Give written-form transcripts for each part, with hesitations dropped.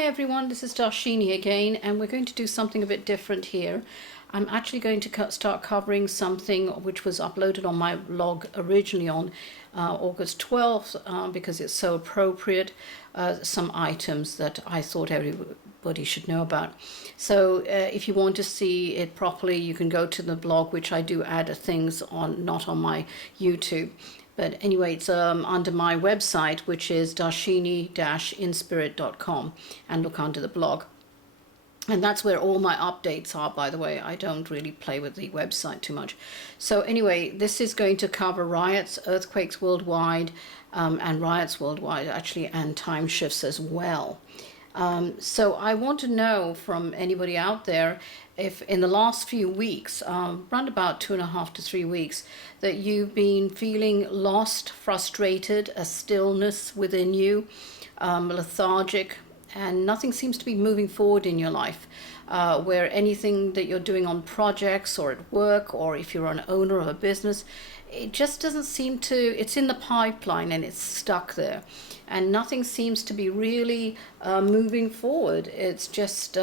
Hi everyone, this is Darshini again, and we're going to do something a bit different here. I'm actually going to start covering something which was uploaded on my blog originally on August 12th because it's so appropriate, some items that I thought everybody should know about. So if you want to see it properly, you can go to the blog, which I do add things on, not on my YouTube. But anyway, it's under my website, which is darshini-inspirit.com, and look under the blog. And that's where all my updates are, by the way. I don't really play with the website too much. So anyway, this is going to cover riots, earthquakes worldwide, and riots worldwide, actually, and time shifts as well. So I want to know from anybody out there if in the last few weeks, around about 2.5 to 3 weeks, that you've been feeling lost, frustrated, a stillness within you, lethargic, and nothing seems to be moving forward in your life, where anything that you're doing on projects or at work, or if you're an owner of a business, it just doesn't seem to, it's in the pipeline and it's stuck there. And nothing seems to be really moving forward. It's just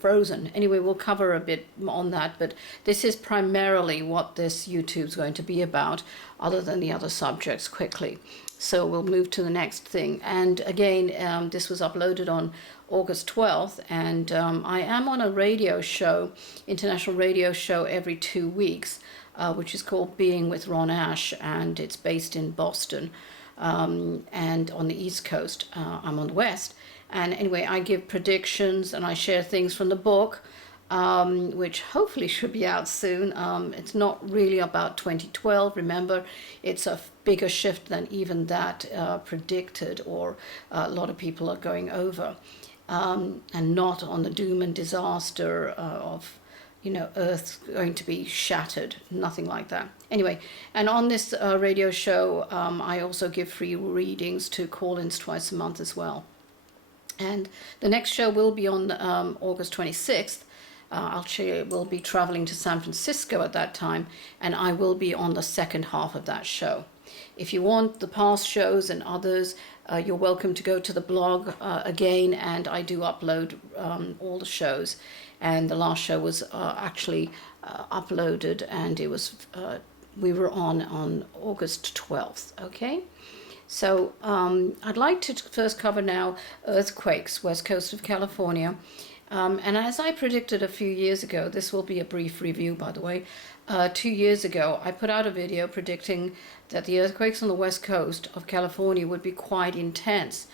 frozen. Anyway, we'll cover a bit on that, but this is primarily what this YouTube's going to be about, other than the other subjects quickly. So we'll move to the next thing. And again, this was uploaded on August 12th, and I am on a radio show, international radio show, every 2 weeks, which is called Being with Ron Ash, and it's based in Boston. And on the East Coast, I'm on the West. And anyway, I give predictions and I share things from the book, which hopefully should be out soon. It's not really about 2012. Remember, it's a bigger shift than even that predicted, or a lot of people are going over, and not on the doom and disaster of, you know, Earth's going to be shattered, nothing like that. Anyway, and on this radio show, I also give free readings to call-ins twice a month as well. And the next show will be on August 26th. We'll be traveling to San Francisco at that time, and I will be on the second half of that show. If you want the past shows and others, you're welcome to go to the blog again, and I do upload all the shows. And the last show was actually uploaded, and it was we were on August 12th. Okay, so I'd like to first cover now earthquakes, west coast of California. And as I predicted a few years ago, this will be a brief review, by the way. 2 years ago, I put out a video predicting that the earthquakes on the west coast of California would be quite intense.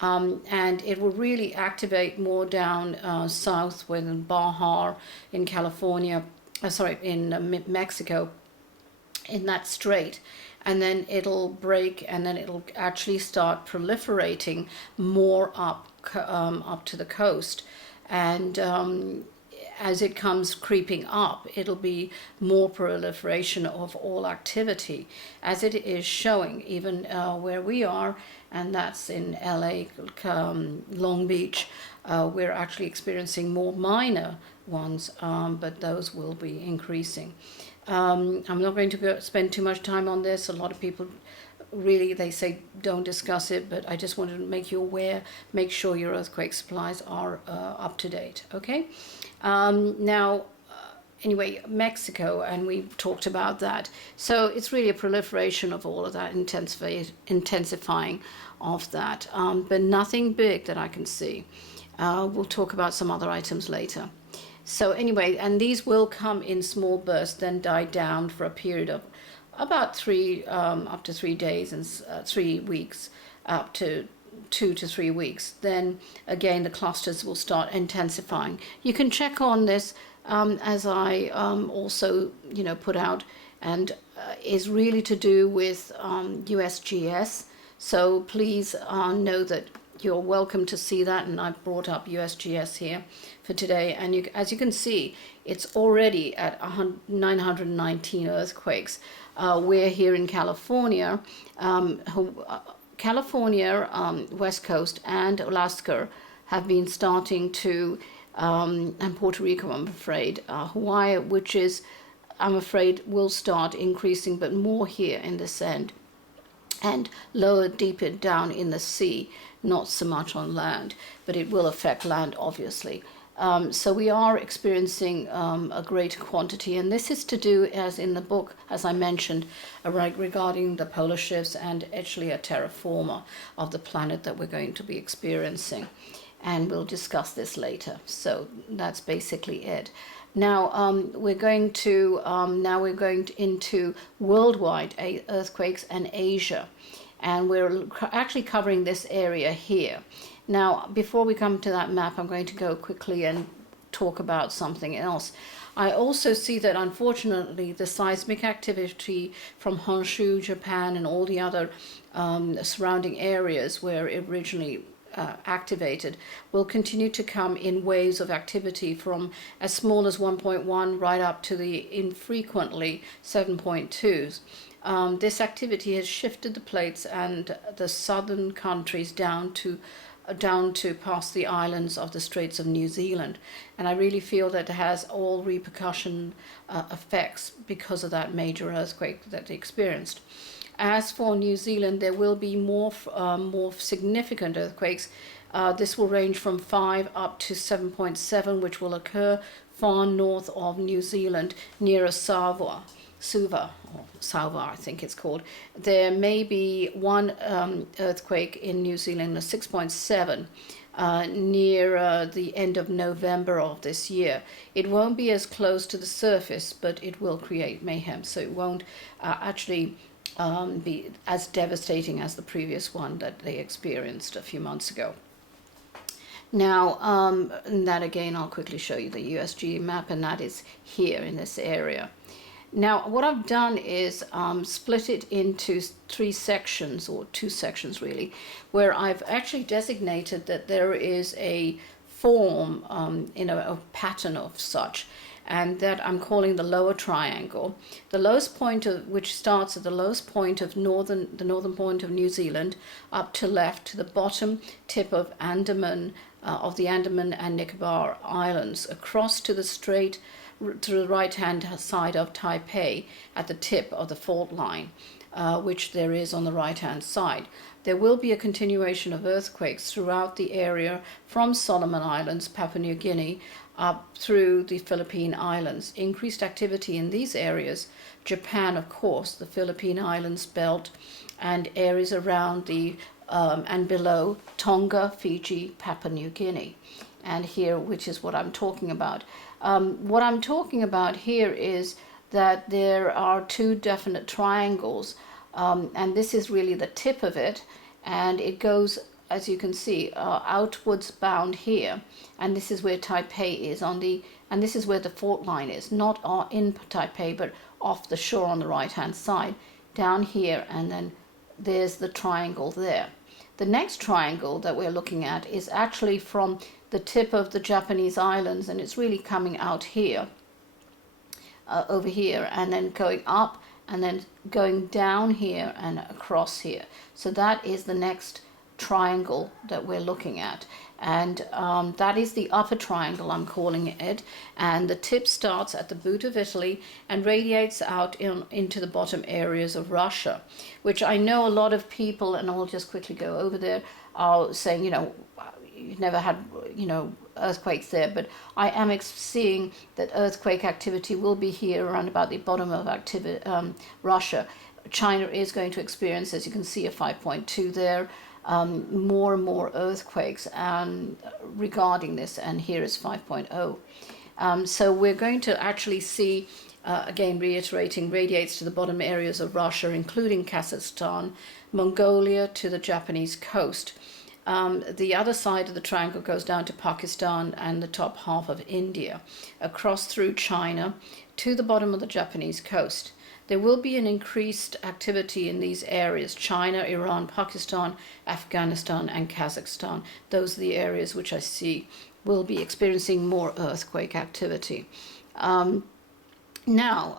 And it will really activate more down south within Baja in California, in Mexico, in that strait. And then it'll break, and then it'll actually start proliferating more up to the coast. And as it comes creeping up, it'll be more proliferation of all activity, as it is showing even where we are, and that's in LA, Long Beach. We're actually experiencing more minor ones, but those will be increasing. I'm not going to spend too much time on this. A lot of people really, they say don't discuss it, but I just wanted to make you aware. Make sure your earthquake supplies are up to date. Okay, now anyway, Mexico, and we've talked about that. So it's really a proliferation of all of that, intensifying of that, but nothing big that I can see. We'll talk about some other items later. So anyway, and these will come in small bursts, then die down for a period of about up to 3 days and 3 weeks, up to 2 to 3 weeks. Then again, the clusters will start intensifying. You can check on this as I also, you know, put out, and is really to do with USGS. So please know that you're welcome to see that, and I've brought up USGS here for today. And as you can see, it's already at 919 earthquakes. We're here in California, West Coast and Alaska have been starting to, and Puerto Rico, I'm afraid, Hawaii, which is, I'm afraid, will start increasing, but more here in this end. And lower, deeper down in the sea, not so much on land, but it will affect land, obviously. So we are experiencing a greater quantity, and this is to do, as in the book, as I mentioned, regarding the polar shifts and actually a terraformer of the planet that we're going to be experiencing. And we'll discuss this later. So that's basically it. Now we're going into worldwide earthquakes and Asia, and we're actually covering this area here. Now, before we come to that map, I'm going to go quickly and talk about something else. I also see that, unfortunately, the seismic activity from Honshu, Japan, and all the other surrounding areas where it originally activated will continue to come in waves of activity from as small as 1.1 right up to the infrequently 7.2s. This activity has shifted the plates and the southern countries down to past the islands of the Straits of New Zealand, and I really feel that it has all repercussion effects because of that major earthquake that they experienced. As for New Zealand, there will be more significant earthquakes. This will range from 5 up to 7.7, which will occur far north of New Zealand near Suva, or Salva, I think it's called. There may be one earthquake in New Zealand, a 6.7, near the end of November of this year. It won't be as close to the surface, but it will create mayhem, so it won't actually be as devastating as the previous one that they experienced a few months ago. Now, that again, I'll quickly show you the USG map, and that is here in this area. Now, what I've done is split it into 3 sections, or 2 sections really, where I've actually designated that there is a form, a pattern of such, and that I'm calling the lower triangle. The lowest point which starts at the lowest point of the northern point of New Zealand, up to left to the bottom tip of the Andaman and Nicobar Islands, across to the strait to the right-hand side of Taipei at the tip of the fault line, which there is on the right-hand side. There will be a continuation of earthquakes throughout the area from Solomon Islands, Papua New Guinea, up through the Philippine Islands. Increased activity in these areas, Japan, of course, the Philippine Islands belt, and areas around and below Tonga, Fiji, Papua New Guinea. And here, which is what I'm talking about. What I'm talking about here is that there are 2 definite triangles, and this is really the tip of it, and it goes, as you can see, outwards bound here, and this is where Taipei is and this is where the fault line is, not in Taipei, but off the shore on the right-hand side, down here, and then there's the triangle there. The next triangle that we're looking at is actually from the tip of the Japanese islands, and it's really coming out here, over here, and then going up, and then going down here and across here. So that is the next triangle that we're looking at, and that is the upper triangle, I'm calling it, and the tip starts at the boot of Italy and radiates out into the bottom areas of Russia, which I know a lot of people, and I'll just quickly go over there, are saying, you've never had, earthquakes there, but I am seeing that earthquake activity will be here around about the bottom of Russia. China is going to experience, as you can see, a 5.2 there. More and more earthquakes regarding this, and here is 5.0. So we're going to actually see, again reiterating, radiates to the bottom areas of Russia, including Kazakhstan, Mongolia to the Japanese coast. The other side of the triangle goes down to Pakistan and the top half of India, across through China to the bottom of the Japanese coast. There will be an increased activity in these areas: China, Iran, Pakistan, Afghanistan, and Kazakhstan. Those are the areas which I see will be experiencing more earthquake activity. Now,